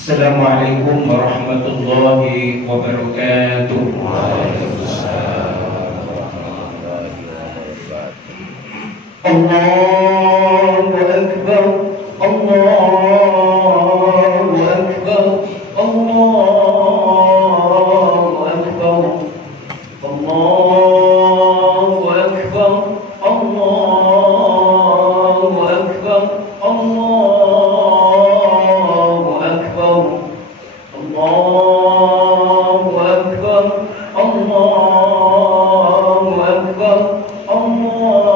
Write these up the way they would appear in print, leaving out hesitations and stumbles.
Assalamualaikum warahmatullahi wabarakatuh. Allahu Akbar, Allahu Akbar, Allahu Akbar, Allahu Akbar, Allahu Akbar, Allahu Akbar, Allahu Akbar, Allahu Akbar, Allahu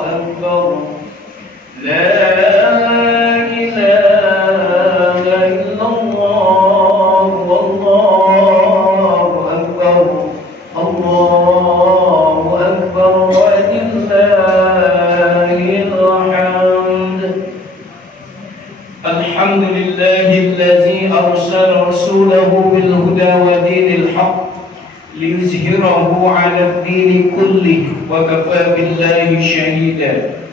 Akbar. La ilaha illallah, wallahu akbar, Allahu akbar, walillahil hamd. Alhamdulillahillazi arsala rasulahu bil huda wa dinil haqq liyuzhirahu 'ala ad-din kullihi wa kafa billahi shahida.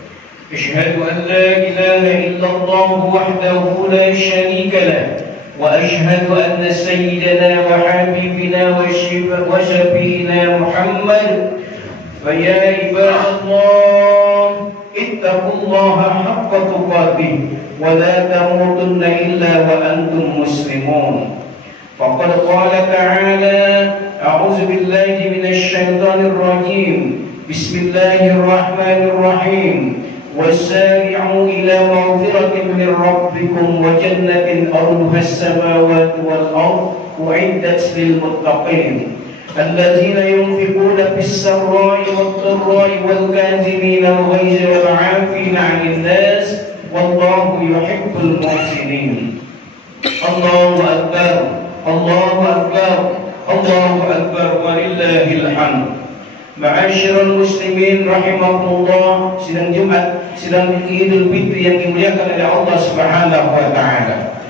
Asyhadu an la ilaha illallah wahdahu la syarika lah wa asyhadu anna sayyidana wa habibina wa syafi'ina Muhammad. Faya ibadallah ittaqullaha haqqa tuqatih wa la tamutunna illa wa antum muslimun. Faqad qala ta'ala a'udzu billahi minasy syaithanir rajim. Bismillahirrahmanirrahim. وَسَارِعُوا إِلَى مَغْفِرَةٍ مِّن رَّبِّكُمْ وَجَنَّةٍ أَرْضُهَا السَّمَاوَاتُ وَالْأَرْضُ أُعِدَّتْ لِلْمُتَّقِينَ الَّذِينَ يُنفِقُونَ فِي السَّرَّاءِ وَالضَّرَّاءِ وَالْكَاظِمِينَ الْغَيْظَ وَالْعَافِينَ عَنِ النَّاسِ وَاللَّهُ يُحِبُّ الْمُحْسِنِينَ. Allahu Akbar, Allahu Akbar, Allahu Akbar, walillahil hamd. Ma'asyiral muslimin rahimakumullah, sidang Jumat, sidang Idul Fitri yang dimuliakan oleh Allah Subhanahu wa taala.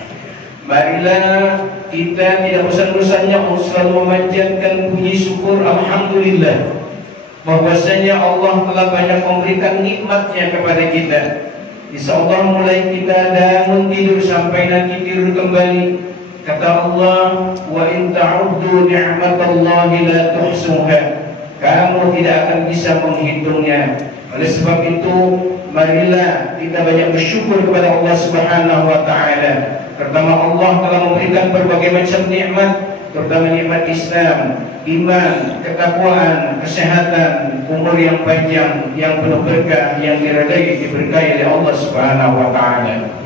Marilah kita tidak bosan-bosannya selalu memanjatkan puji syukur alhamdulillah bahwasanya Allah telah banyak memberikan nikmat-Nya kepada kita. Insyaallah mulai kita bangun tidur sampai nanti tidur kembali, kata Allah, wa in ta'uddu ni'matallahi la tuhsuha. Kamu tidak akan bisa menghitungnya. Oleh sebab itu, marilah kita banyak bersyukur kepada Allah Subhanahu wa taala. Pertama, Allah telah memberikan berbagai macam nikmat, terutama nikmat Islam, iman, ketakwaan, kesehatan, umur yang panjang, yang penuh berkah, yang diberkahi oleh Allah Subhanahu wa taala.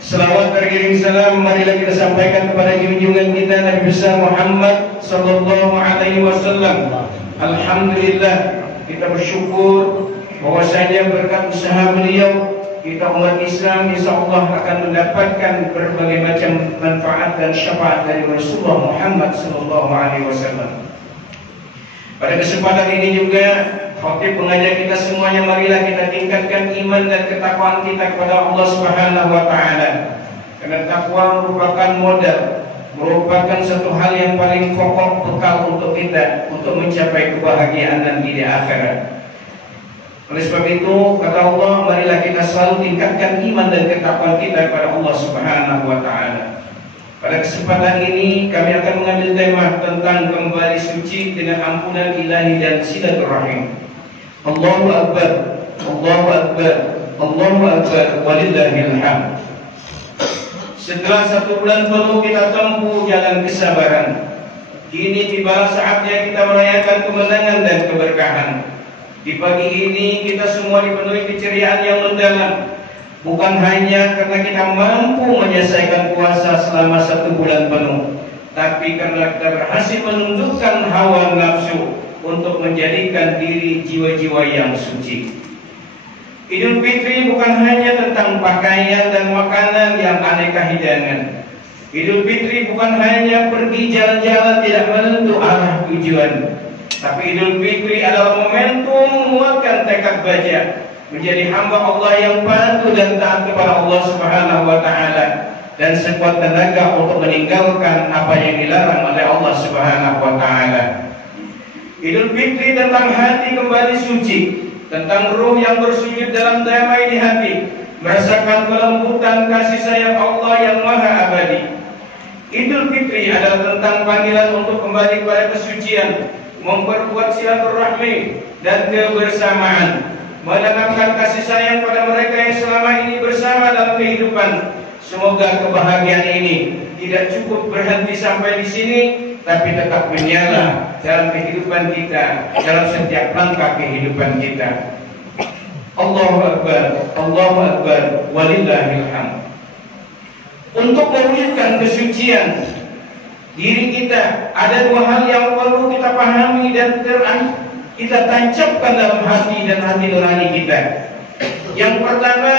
Selawat beriring salam marilah kita sampaikan kepada junjungan kita Nabi besar Muhammad sallallahu alaihi wasallam. Alhamdulillah, kita bersyukur bahwasanya berkat usaha beliau kita umat Islam insyaallah akan mendapatkan berbagai macam manfaat dan syafaat dari Rasulullah Muhammad sallallahu alaihi wasallam. Pada kesempatan ini juga khatib mengajak kita semuanya, marilah kita tingkatkan iman dan ketakwaan kita kepada Allah Subhanahu wa taala. Karena takwa merupakan modal, merupakan satu hal yang paling pokok bekal untuk kita untuk mencapai kebahagiaan nanti di akhirat. Oleh sebab itu, kata Allah, marilah kita selalu tingkatkan iman dan ketakwaan kita kepada Allah Subhanahu wa taala. Pada kesempatan ini kami akan mengambil tema tentang kembali suci dengan ampunan ilahi dan silaturahim. Allahu Akbar, Allahu Akbar, Allahu Akbar, walillahil hamd. Setelah 1 bulan penuh kita tempuh jalan kesabaran, kini tiba saatnya kita merayakan kemenangan dan keberkahan. Di pagi ini kita semua dipenuhi keceriaan yang mendalam, bukan hanya karena kita mampu menyelesaikan puasa selama 1 bulan penuh, tapi karena kita berhasil menundukkan hawa nafsu untuk menjadikan diri jiwa-jiwa yang suci. Idul Fitri bukan hanya tentang pakaian dan makanan yang aneka hidangan. Idul Fitri bukan hanya pergi jalan-jalan tidak menentu arah tujuan, tapi Idul Fitri adalah momentum menguatkan tekad baja, menjadi hamba Allah yang patuh dan taat kepada Allah Subhanahu wa taala, dan sekuat tenaga untuk meninggalkan apa yang dilarang oleh Allah Subhanahu wa taala. Idul Fitri tentang hati kembali suci, tentang ruh yang bersujud dalam damai di hati, merasakan kelembutan kasih sayang Allah yang maha abadi. Idul Fitri adalah tentang panggilan untuk kembali kepada kesucian, memperkuat silaturahmi dan kebersamaan, menanamkan kasih sayang pada mereka yang selama ini bersama dalam kehidupan. Semoga kebahagiaan ini tidak cukup berhenti sampai di sini, tapi tetap menyala dalam kehidupan kita, dalam setiap langkah kehidupan kita. Allahu Akbar, walillahil hamd. Untuk mewujudkan kesucian diri kita, ada dua hal yang perlu kita pahami dan kita tancapkan dalam hati dan hati nurani kita. Yang pertama,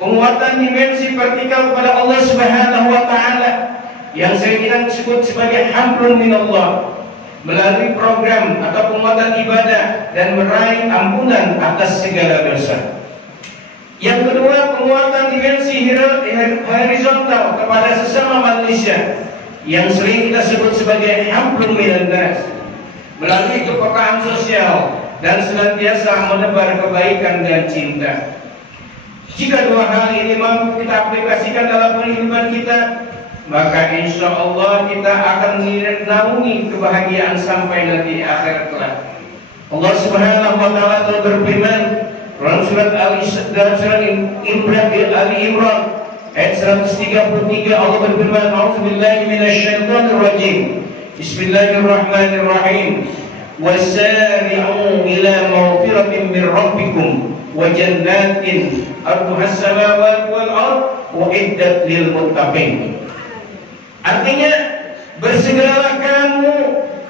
penguatan dimensi vertikal kepada Allah Subhanahu wa taala yang saya sebut sebagai hamdun minallah, melalui program atau penguatan ibadah dan meraih ampunan atas segala dosa. Yang kedua, penguatan dimensi horizontal kepada sesama manusia yang sering kita sebut sebagai hamdun minannas, melalui kepekaan sosial dan senantiasa menebar kebaikan dan cinta. Jika dua hal ini mampu kita aplikasikan dalam kehidupan kita, maka insya Allah kita akan menaungi kebahagiaan sampai nanti akhirat kelak. Allah Subhanahu wa taala telah berfirman dalam surat Ali Imran ayat 133, Allah berfirman, "A'udzubillahi minasyaitonir rajim. Bismillahirrahmanirrahim. Wasari'u ila maghfiratin min rabbikum wa jannatin arduhas samawati wal ard uiddat lil muttaqin." Artinya, bersegeralah kamu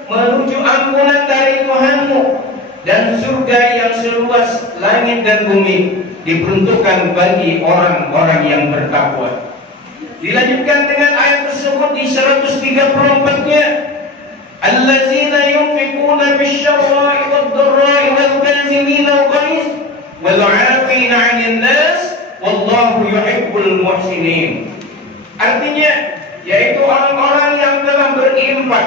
menuju ampunan dari Tuhanmu dan surga yang seluas langit dan bumi diperuntukkan bagi orang-orang yang bertakwa. Dilanjutkan dengan ayat tersebut di 134-nya, allazina yunfiquna bisyarra'i wad-dharra'i wal kazimina al-ghaiz wal 'afina 'anil nas wallahu yuhibbul muhsinin. Artinya, yaitu orang-orang yang telah berinfak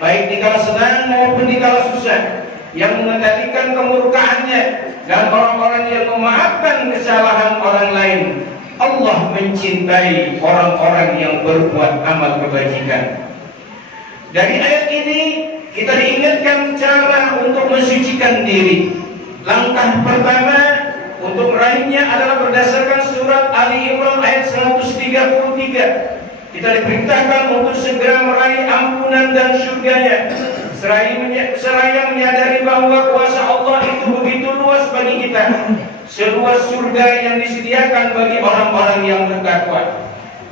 baik di kala senang maupun di kala susah, yang mengendalikan kemurkaannya, dan orang-orang yang memaafkan kesalahan orang lain. Allah mencintai orang-orang yang berbuat amal kebajikan. Dari ayat ini kita diingatkan cara untuk mensucikan diri. Langkah pertama untuk meraihnya adalah berdasarkan surat Ali Imran ayat 133. Kita diperintahkan untuk segera meraih ampunan dan surganya, seraya menyadari bahwa kuasa Allah itu begitu luas bagi kita, seluas surga yang disediakan bagi orang-orang yang bertakwa.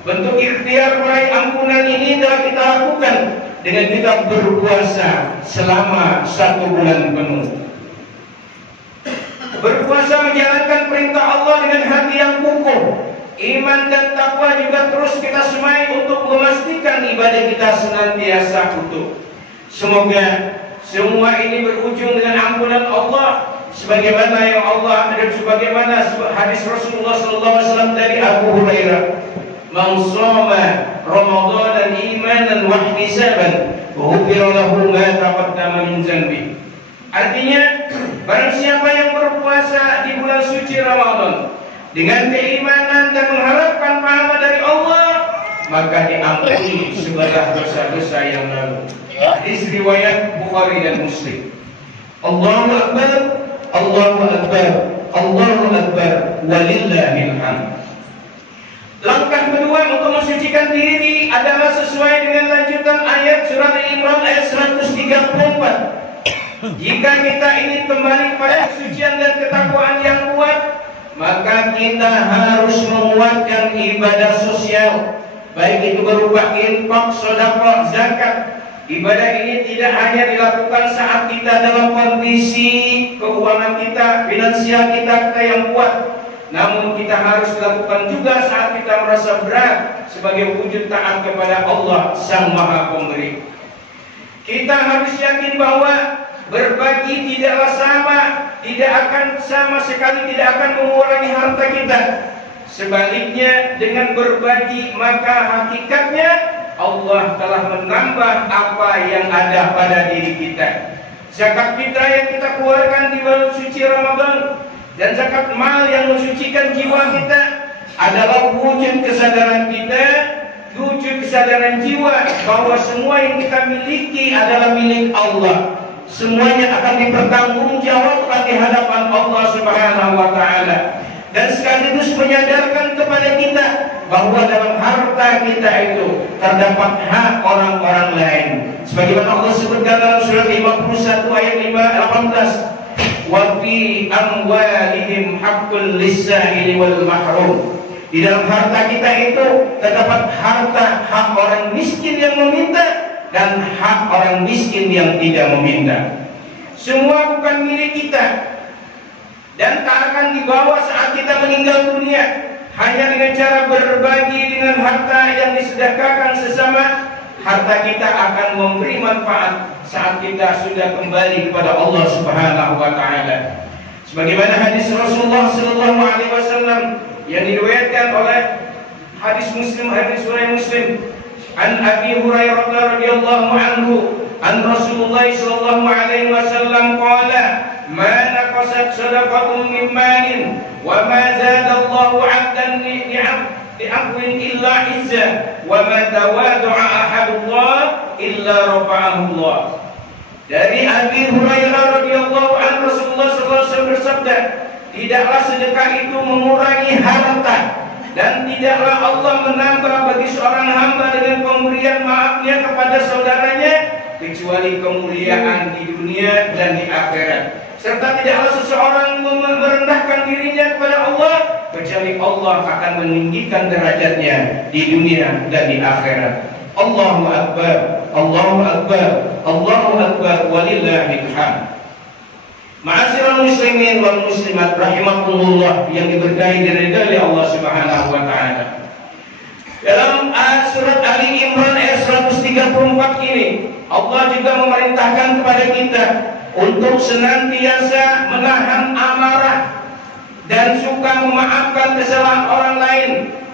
Bentuk ikhtiar meraih ampunan ini dapat kita lakukan dengan kita berpuasa selama 1 bulan penuh. Berpuasa menjalankan perintah Allah dengan hati yang kukuh. Iman dan takwa juga terus kita semai untuk memastikan ibadah kita senantiasa utuh. Semoga semua ini berujung dengan ampunan Allah, sebagaimana yang Allah dan sebagaimana hadis Rasulullah SAW dari Abu Hurairah, "Man shoma Ramadan imanan wa ihtisaban, ghufira lahu ma taqaddama min dzanbi." Artinya, barang siapa yang berpuasa di bulan suci Ramadan dengan keimanan dan mengharapkan pahala dari Allah, maka diampuni segala dosa-dosa yang lalu. Hadis riwayat Bukhari dan Muslim. Allahu Akbar, Allahu Akbar, Allahu Akbar, walillahil hamd. Langkah kedua untuk mensucikan diri adalah sesuai dengan lanjutan ayat surat Al-Imran ayat 134. Jika kita ingin kembali pada kesucian dan ketakwaan yang kuat, maka kita harus menguatkan ibadah sosial, baik itu berupa infak, sedekah, zakat. Ibadah ini tidak hanya dilakukan saat kita dalam kondisi keuangan kita, finansial kita yang kuat, namun kita harus lakukan juga saat kita merasa berat sebagai wujud taat kepada Allah Sang Maha Pemberi. Kita harus yakin bahwa berbagi tidaklah sama sekali tidak akan mengurangi harta kita. Sebaliknya, dengan berbagi maka hakikatnya Allah telah menambah apa yang ada pada diri kita. Zakat fitrah yang kita keluarkan di bulan suci Ramadan Dan zakat mal yang mensucikan jiwa kita adalah wujud kesadaran kita, wujud kesadaran jiwa bahwa semua yang kita miliki adalah milik Allah. Semuanya akan dipertanggungjawabkan di hadapan Allah Subhanahu wa taala. Dan sekaligus menyadarkan kepada kita bahwa dalam harta kita itu terdapat hak orang-orang lain. Sebagaimana Allah sebutkan dalam surat 51 ayat 18, wa fi amwalihim haqqul lis-sa'ili wal mahrum. Di dalam harta kita itu terdapat hak orang miskin yang meminta dan hak orang miskin yang tidak meminta. Semua bukan milik kita dan tak akan dibawa saat kita meninggal dunia. Hanya dengan cara berbagi dengan harta yang disedekahkan sesama, harta kita akan memberi manfaat saat kita sudah kembali kepada Allah Subhanahu wa taala. Sebagaimana hadis Rasulullah sallallahu alaihi wasallam yang diriwayatkan oleh hadis riwayat Muslim, an Abi Hurairah radhiyallahu anhu, an Rasulullah sallallahu alaihi wasallam qala, ma naqasat sadaqatun min malin wa ma zada Allahu 'abdan li'afwin illa 'izza wa ma tawadu'a ahadullah illa rafa'ahu Allah. Dari Abi Hurairah radhiyallahu anhu, Rasulullah SAW bersabda, tidaklah sedekah itu mengurangi harta dan tidaklah Allah menambah bagi seorang hamba dengan pemberian maafnya kepada saudaranya kecuali kemuliaan di dunia dan di akhirat. Serta tidaklah seseorang merendahkan dirinya kepada Allah kecuali Allah akan meninggikan derajatnya di dunia dan di akhirat. Allahu Akbar, Allahu Akbar, Allahu Akbar, walillahil hamd. Ma'asyiral muslimin wal muslimat rahimakumullah yang diberkahi dan diridhai Allah Subhanahu wa taala. Dalam surat Ali Imran ayat 134 ini, Allah juga memerintahkan kepada kita untuk senantiasa menahan amarah dan suka memaafkan kesalahan orang lain,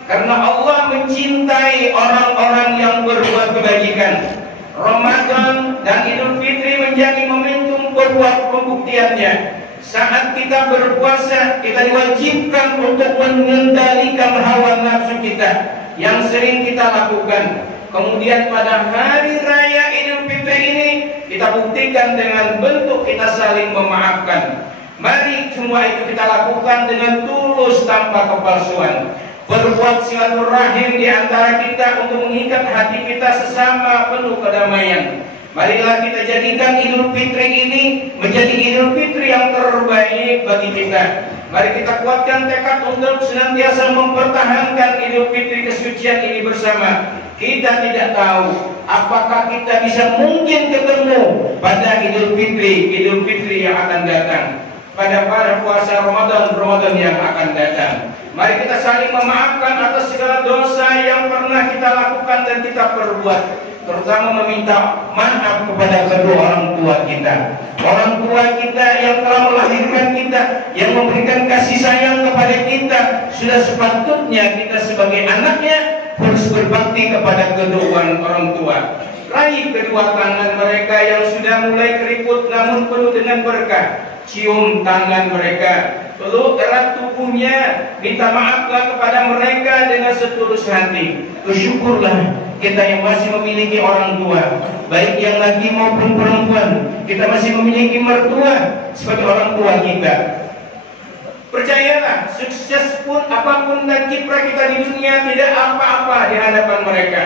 karena Allah mencintai orang-orang yang berbuat kebajikan. Ramadan dan Idul Fitri menjadi momentum berbuat pembuktiannya. Saat kita berpuasa, kita diwajibkan untuk mengendalikan hawa nafsu kita yang sering kita lakukan. Kemudian pada hari raya Idul Fitri ini kita buktikan dengan bentuk kita saling memaafkan. Mari semua itu kita lakukan dengan tulus tanpa kepalsuan. Berbuat silaturahim di antara kita untuk mengikat hati kita sesama penuh kedamaian. Marilah kita jadikan Idul Fitri ini menjadi Idul Fitri yang terbaik bagi kita. Mari kita kuatkan tekad untuk senantiasa mempertahankan Idul Fitri kesucian ini bersama. Kita tidak tahu apakah kita bisa mungkin ketemu pada Idul Fitri yang akan datang, pada puasa Ramadan yang akan datang. Mari kita saling memaafkan atas segala dosa yang pernah kita lakukan dan kita perbuat, terutama meminta maaf kepada kedua orang tua kita. Orang tua kita yang telah melahirkan kita, yang memberikan kasih sayang kepada kita, sudah sepatutnya kita sebagai anaknya harus berbakti kepada kedua orang tua. Raih kedua tangan mereka yang sudah mulai keriput namun penuh dengan berkah. Cium tangan mereka, peluk erat tubuhnya, minta maaflah kepada mereka dengan setulus hati. Bersyukurlah kita yang masih memiliki orang tua, baik yang laki maupun perempuan. Kita masih memiliki mertua sebagai orang tua kita. Percayalah, sukses pun apapun dan kiprah kita di dunia tidak apa-apa di hadapan mereka.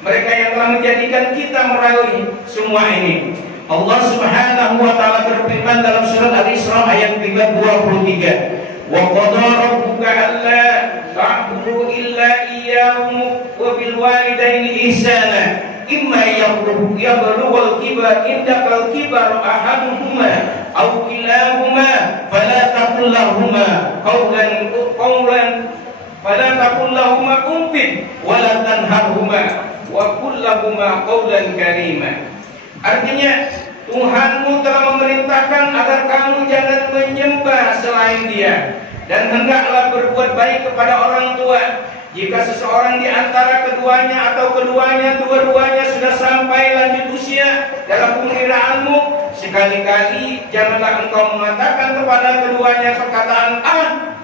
Mereka yang telah menjadikan kita meraih semua ini. Allah Subhanahu wa taala berfirman dalam surat Al-Isra ayat 23, wa qadara rabbuka alla ta'budu illa iyyahu wa bil walidayni ihsana imma yablughu al-kibara indakal kibar ahaduhuma aw kilahuma fala taqul lahumā qawlan fala taqul lahumā uffin wa la tanharhumā wa qul lahumā qawlan karīmā. Artinya Tuhanmu telah memerintahkan agar kamu jangan menyembah selain Dia, dan hendaklah berbuat baik kepada orang tua. Jika seseorang di antara keduanya atau dua-duanya sudah sampai lanjut usia dalam pengiraanmu, sekali-kali janganlah engkau mengatakan kepada keduanya perkataan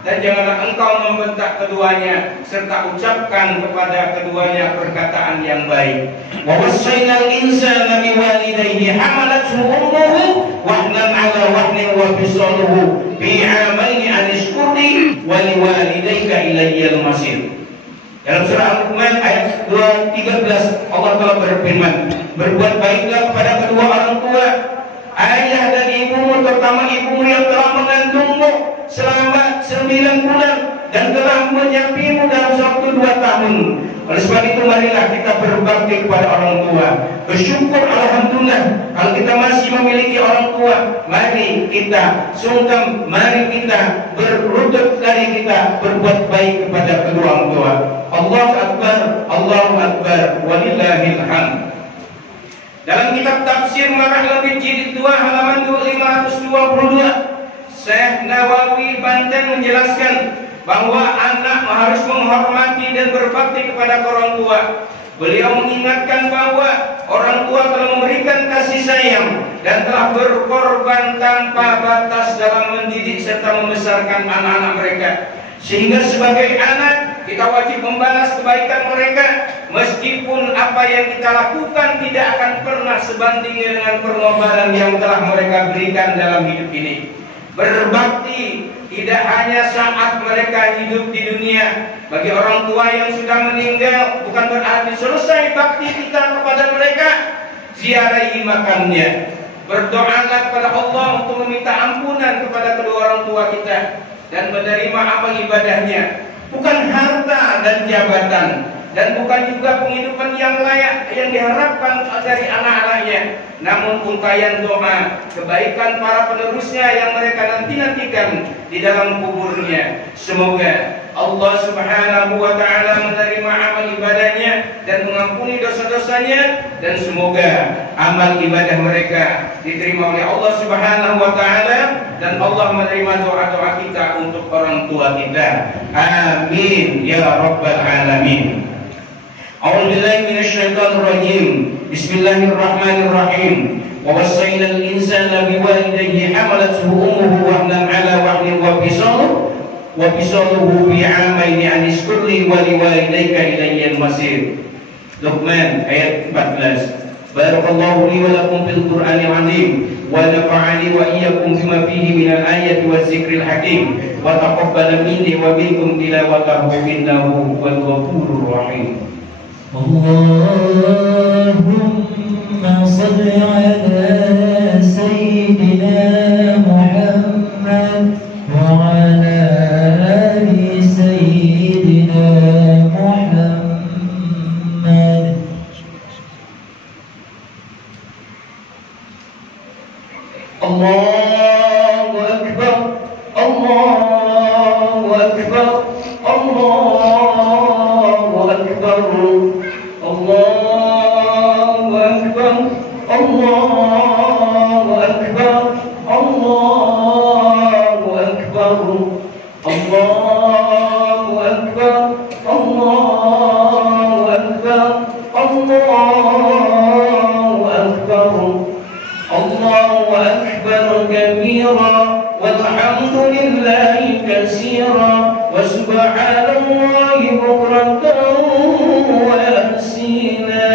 dan janganlah engkau membentak keduanya, serta ucapkan kepada keduanya perkataan yang baik. Wa wassaynal insana biwalidayhi hamalathu ummuhu wahnan 'ala wahnin wa fisaluhu fi 'amaini an ishkurli wa liwalidayka ilayyal masir. Dalam surah Al-Luqman ayat 13 Allah telah berfirman, berbuat baiklah kepada kedua orang tua, ayah dan ibumu, terutama ibumu yang telah mengandungmu selama 9 bulan dan telah menyapihmu dalam waktu 2 tahun. Oleh sebab itu marilah kita berbakti kepada orang tua. Bersyukur alhamdulillah kalau kita masih memiliki orang tua. Mari kita sungkem, mari kita berlutut dari kita berbuat baik kepada kedua orang tua. Allahu Akbar, Allahu Akbar, walillahil hamd. Dalam kitab tafsir Marah Labid jilid 2 halaman 522, Syekh Nawawi Banten menjelaskan bahwa anak harus menghormati dan berbakti kepada orang tua. Beliau mengingatkan bahwa orang tua telah memberikan kasih sayang dan telah berkorban tanpa batas dalam mendidik serta membesarkan anak-anak mereka. Sehingga sebagai anak kita wajib membalas kebaikan mereka, meskipun apa yang kita lakukan tidak akan pernah sebanding dengan pengorbanan yang telah mereka berikan dalam hidup ini. Berbakti tidak hanya saat mereka hidup di dunia. Bagi orang tua yang sudah meninggal, bukan berarti selesai bakti kita kepada mereka. Ziarahi makamnya, berdoalah kepada Allah untuk meminta ampunan kepada kedua orang tua kita dan menerima amal ibadahnya. Bukan harta dan jabatan, dan bukan juga penghidupan yang layak yang diharapkan dari anak-anaknya, namun ungkayan doa, kebaikan para penerusnya yang mereka nanti-nantikan di dalam kuburnya. Semoga Allah Subhanahu wa Ta'ala menerima amal ibadahnya dan mengampuni dosa-dosanya, dan semoga amal ibadah mereka diterima oleh Allah Subhanahu wa Ta'ala, dan Allah menerima doa-doa kita untuk orang tua kita. Amin ya rabbal alamin. A'udzu billahi minasyaitonir rajim. Bismillahirrahmanirrahim. Wa wassayna al-insana biwalidayhi hamalathu ummuhu wahnan 'ala wahnin wa fisaluhu bi 'amaini an ishkurli wa liwalidayka ilayyal masir. Luqman ayat 14. Barakallahu li wa lakum fil Qur'anil 'azim wa nafa'ani wa iyyakum bima fihi minal ayati waz zikril hakim wa taqabbala minni wa minkum tilawatahu innahu huwal ghafurur rahim. Allahumma salli ala sayyidina Muhammad wa ala ali sayyidina Muhammad. Allahu Akbar, Allahu Akbar, Allahu Akbar, Allahu Akbar, Allahu Akbar, Allahu Akbar, Allahu Akbar, Allahu Akbar, Allahu Akbar, Allahu Akbar kabira walhamdulillahi katsira wa subhanallahi bukratan wa asila.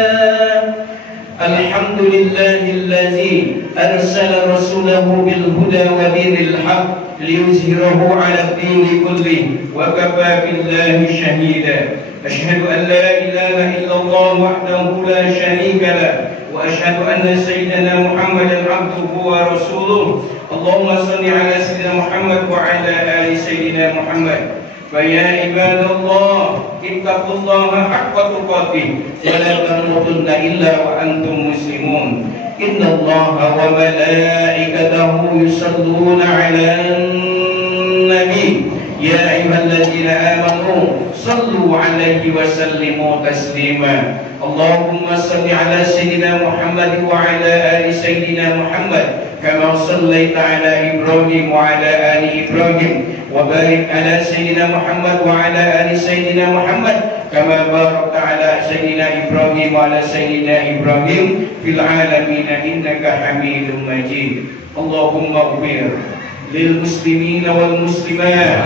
Alhamdulillahillazi arsala rasulahu bil huda wa dinil haq liyuzhirahu 'ala ad-dini kullihi wa kafa billahi shahida. Asyhadu an la ilaha illallah wahdahu la syarika lahu wa asyhadu anna sayyidana Muhammadan 'abduhu wa rasuluh. Allahumma shalli 'ala sayyidina Muhammad wa 'ala ali sayyidina Muhammad. Faya ibadallah, ittaqullaha haqqa tuqatih wa la tamutunna illa wa antum muslimun. Innallaha wa malaikatahu yusalluna 'alan nabi. Ya ayyuhalladzina amanu sallu 'alaihi wa sallimu taslima. Allahumma salli 'ala sayyidina Muhammad wa 'ala ali sayyidina Muhammad kama shallaita 'ala Ibrahim wa 'ala ali Ibrahim. وبارك على سيدنا محمد وعلى آل سيدنا محمد كما باركت على سيدنا إبراهيم وعلى سيدنا إبراهيم في العالمين إنك حميد مجيد. اللهم اغفر للمسلمين والمسلمات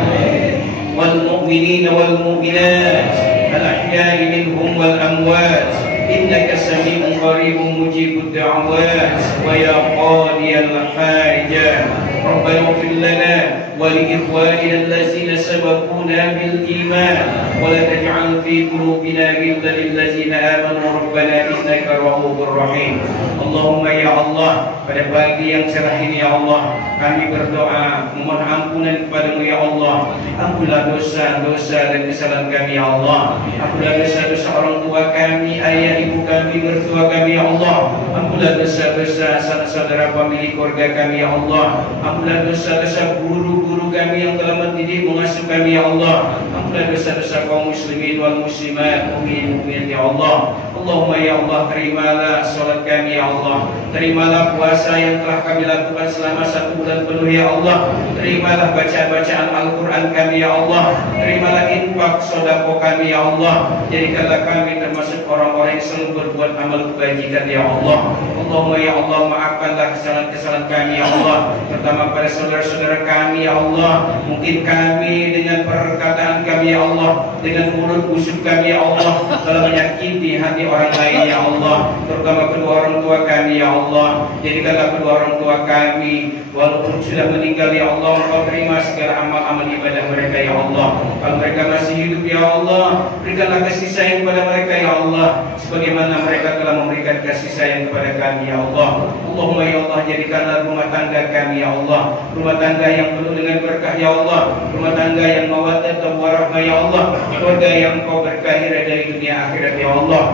والمؤمنين والمؤمنات الأحياء منهم والأموات إنك سميع قريب مجيب الدعوات ويا قاضي الحاجات. ربنا اغفر لنا ولإخواننا الذين سبقونا بالإيمان ولا تجعل في قلوبنا غلا للذين آمنوا ربنا إنك رؤوف رحيم. Allahumma ya Allah, pada pagi yang cerah ini ya Allah, kami berdoa memohon ampunan kepadamu ya Allah. Ampunlah dosa-dosa dan kesalahan kami ya Allah. Ampunlah dosa-dosa orang tua kami, ayah ibu kami, mertua kami ya Allah. Ampunlah dosa-dosa saudara famili keluarga kami ya Allah. Ampunlah dosa-dosa guru-guru kami yang telah mendidik mengasuh kami ya Allah. Ampunlah dosa-dosa kaum muslimin wal muslimat, mukminin ya Allah. Allahumma ya Allah, terimalah salat kami ya Allah. Terimalah puasa yang telah kami lakukan selama 1 bulan penuh ya Allah. Terimalah bacaan Al-Quran kami ya Allah. Terimalah infak sedekah kami ya Allah. Jadikanlah kami termasuk orang-orang yang selalu berbuat amal kebajikan ya Allah. Allahumma ya Allah, maafkanlah kesalahan-kesalahan kami ya Allah, terutama pada saudara-saudara kami ya Allah. Mungkin kami dengan perkataan kami ya Allah, dengan mulut busuk kami ya Allah, telah menyakiti hati orang lain ya Allah, terutama kedua orang tua kami ya Allah. Jadikanlah kedua orang tua kami walaupun sudah meninggal ya Allah, Engkau terima segala amal-amal ibadah mereka ya Allah. Kalau mereka masih hidup ya Allah, berikanlah kasih sayang kepada mereka ya Allah, sebagaimana mereka telah memberikan kasih sayang kepada kami ya Allah. Allahumma ya Allah, jadikanlah rumah tangga kami ya Allah rumah tangga yang penuh dengan berkah ya Allah, rumah tangga yang mawaddah dan warahmah ya Allah, keluarga yang Engkau berkahi dari dunia akhirat ya Allah.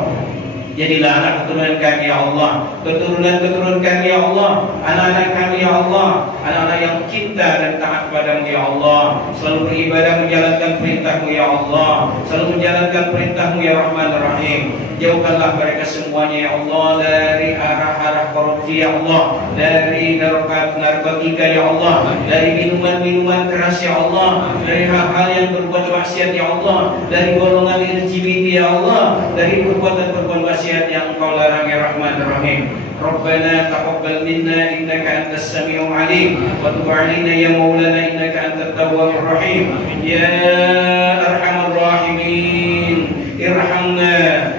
Jadilah anak keturunan kami ya Allah, keturunan kami ya Allah, anak-anak kami ya Allah, anak-anak yang cinta dan taat padamu ya Allah, selalu beribadah menjalankan perintahmu ya Allah, selalu menjalankan perintahmu ya Rahman Rahim. Jauhkanlah mereka semuanya ya Allah dari arah-arah korupsi ya Allah, dari narkotika ya Allah, dari minuman-minuman keras ya Allah, dari hal-hal yang berbuat maksiat ya Allah, dari golongan LGBT ya Allah, dari perbuatan-perbuatan maksiat yang Engkau larang ya Rahman Rahim. Rabbana taqabbal minna innaka antas samiul alim wa tub 'alaina ya maulana innaka antat tawwabur rahim. Ya arhamar rahimin, irhamna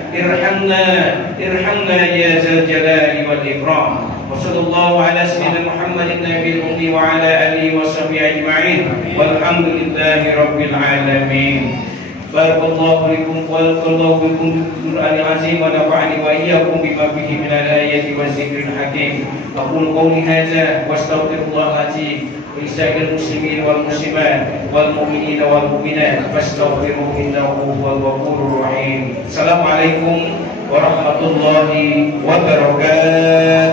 ya zal jalali wal ikram. Wa sallallahu ala sayyidina Muhammadin nabiyil ummi wa ala alihi wa sahbihi ajma'in walhamdulillahi rabbil alamin. Barakallahu fikum wa barakallahu bikum bil Qur'anil azim wa nafa'ani wa iyyakum bima fihi min al-ayati wa zikril hakim. Aqulu qawli hadza wa astaghfirullahal azim wa lisa'il muslimin wal muslimat wal mu'minina wal mu'minat fastaghfiruhu innahu huwal ghafurur rahim. Assalamualaikum warahmatullahi wabarakatuh.